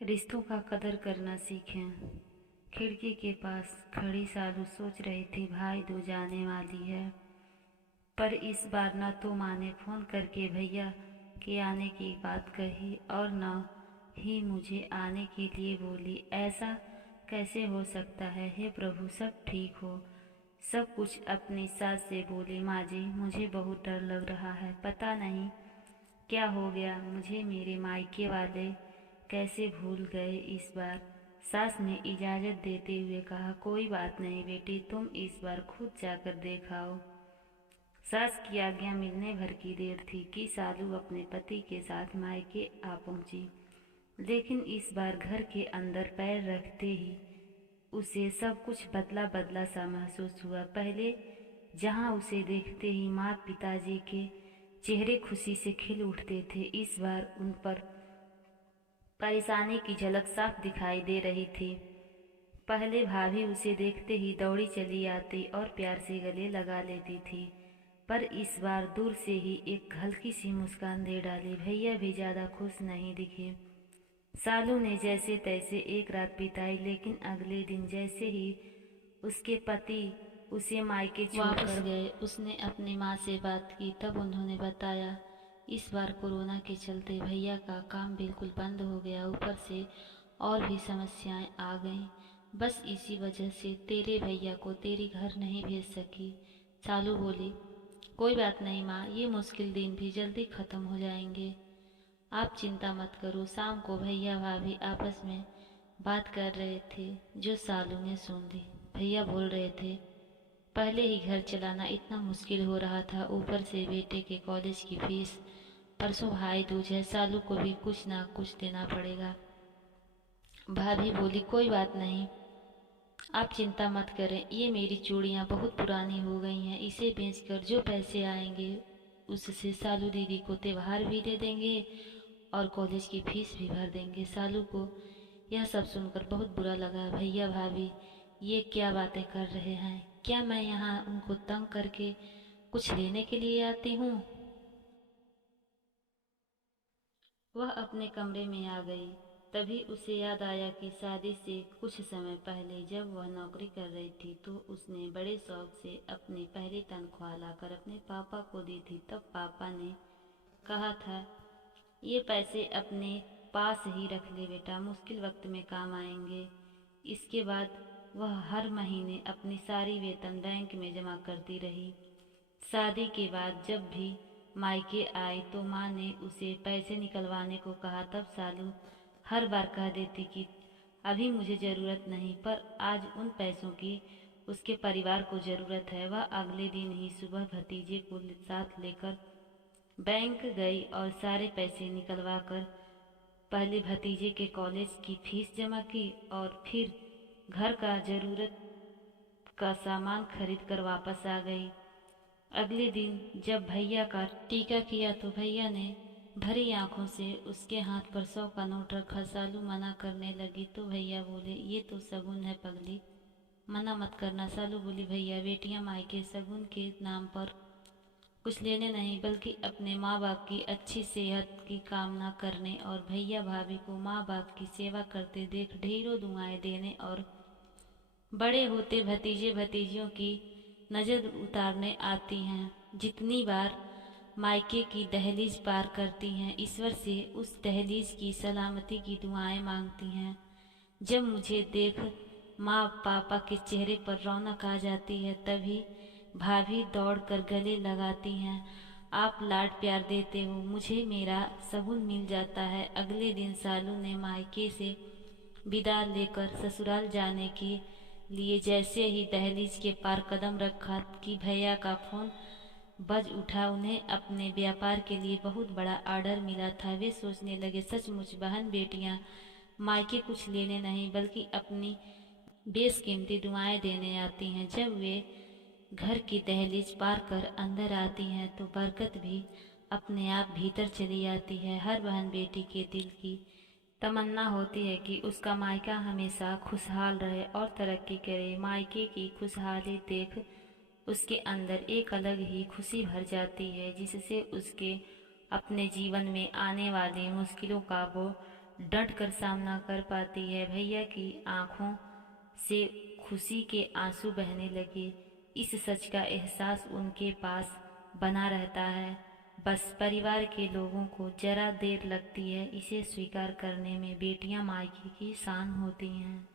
रिश्तों का कदर करना सीखें। खिड़की के पास खड़ी सालू सोच रही थी, भाई दो जाने वाली है। पर इस बार न तो माँ ने फोन करके भैया के आने की बात कही और न ही मुझे आने के लिए बोली। ऐसा कैसे हो सकता है? हे प्रभु, सब ठीक हो। सब कुछ अपनी सास से बोली, माँ जी मुझे बहुत डर लग रहा है, पता नहीं क्या हो गया मुझे। मेरे मायके वाले कैसे भूल गए इस बार? सास ने इजाज़त देते हुए कहा, कोई बात नहीं बेटी, तुम इस बार खुद जाकर देख आओ। सास की आज्ञा मिलने भर की देर थी कि सालू अपने पति के साथ मायके आ पहुंची। लेकिन इस बार घर के अंदर पैर रखते ही उसे सब कुछ बदला बदला सा महसूस हुआ। पहले जहां उसे देखते ही माँ पिताजी के चेहरे खुशी से खिल उठते थे, इस बार उन पर परेशानी की झलक साफ दिखाई दे रही थी। पहले भाभी उसे देखते ही दौड़ी चली आती और प्यार से गले लगा लेती थी, पर इस बार दूर से ही एक हल्की सी मुस्कान दे डाली। भैया भी ज्यादा खुश नहीं दिखे। सालू ने जैसे तैसे एक रात बिताई, लेकिन अगले दिन जैसे ही उसके पति उसे मायके वापस गए, उसने अपनी माँ से बात की। तब उन्होंने बताया, इस बार कोरोना के चलते भैया का काम बिल्कुल बंद हो गया, ऊपर से और भी समस्याएं आ गईं। बस इसी वजह से तेरे भैया को तेरे घर नहीं भेज सकी। सालू बोली, कोई बात नहीं माँ, ये मुश्किल दिन भी जल्दी खत्म हो जाएंगे, आप चिंता मत करो। शाम को भैया भाभी आपस में बात कर रहे थे, जो सालू ने सुन ली। भैया बोल रहे थे, पहले ही घर चलाना इतना मुश्किल हो रहा था, ऊपर से बेटे के कॉलेज की फीस, परसों भाई दूज है, सालू को भी कुछ ना कुछ देना पड़ेगा। भाभी बोली, कोई बात नहीं, आप चिंता मत करें, ये मेरी चूड़ियाँ बहुत पुरानी हो गई हैं, इसे बेचकर जो पैसे आएंगे उससे सालू दीदी को त्योहार भी दे देंगे और कॉलेज की फीस भी भर देंगे। सालू को यह सब सुनकर बहुत बुरा लगा। भैया भाभी ये क्या बातें कर रहे हैं? क्या मैं यहाँ उनको तंग करके कुछ लेने के लिए आती हूँ? वह अपने कमरे में आ गई। तभी उसे याद आया कि शादी से कुछ समय पहले जब वह नौकरी कर रही थी तो उसने बड़े शौक से अपनी पहली तनख्वाह लाकर अपने पापा को दी थी। तब पापा ने कहा था, ये पैसे अपने पास ही रख ले बेटा, मुश्किल वक्त में काम आएंगे। इसके बाद वह हर महीने अपनी सारी वेतन बैंक में जमा करती रही। शादी के बाद जब भी मायके आई तो माँ ने उसे पैसे निकलवाने को कहा, तब सालू हर बार कह देती कि अभी मुझे ज़रूरत नहीं, पर आज उन पैसों की उसके परिवार को ज़रूरत है। वह अगले दिन ही सुबह भतीजे को साथ लेकर बैंक गई और सारे पैसे निकलवा कर पहले भतीजे के कॉलेज की फीस जमा की और फिर घर का ज़रूरत का सामान खरीद कर वापस आ गई। अगले दिन जब भैया का टीका किया तो भैया ने भरी आंखों से उसके हाथ पर 100 का नोट रखा। सालू मना करने लगी तो भैया बोले, ये तो शगुन है पगली, मना मत करना। सालू बोली, भैया बेटियां मायके शगुन के नाम पर कुछ लेने नहीं बल्कि अपने माँ बाप की अच्छी सेहत की कामना करने और भैया भाभी को माँ बाप की सेवा करते देख ढेरों दुआएं देने और बड़े होते भतीजे भतीजियों की नजर उतारने आती हैं। जितनी बार मायके की दहलीज पार करती हैं, ईश्वर से उस दहलीज की सलामती की दुआएं मांगती हैं। जब मुझे देख माँ पापा के चेहरे पर रौनक आ जाती है, तभी भाभी दौड़कर गले लगाती हैं, आप लाड प्यार देते हो, मुझे मेरा शगुन मिल जाता है। अगले दिन सालू ने मायके से विदा लेकर ससुराल जाने के लिए जैसे ही दहलीज के पार कदम रखा कि भैया का फोन बज उठा। उन्हें अपने व्यापार के लिए बहुत बड़ा ऑर्डर मिला था। वे सोचने लगे, सचमुच बहन बेटियां मायके कुछ लेने नहीं बल्कि अपनी बेशकीमती दुआएं देने आती हैं। जब वे घर की दहलीज पार कर अंदर आती हैं तो बरकत भी अपने आप भीतर चली आती है। हर बहन बेटी के दिल की तमन्ना होती है कि उसका मायका हमेशा खुशहाल रहे और तरक्की करे। मायके की खुशहाली देख उसके अंदर एक अलग ही खुशी भर जाती है, जिससे उसके अपने जीवन में आने वाली मुश्किलों का वो डट कर सामना कर पाती है। भैया की आंखों से खुशी के आंसू बहने लगे। इस सच का एहसास उनके पास बना रहता है। बस परिवार के लोगों को जरा देर लगती है इसे स्वीकार करने में। बेटियां मायके की शान होती हैं।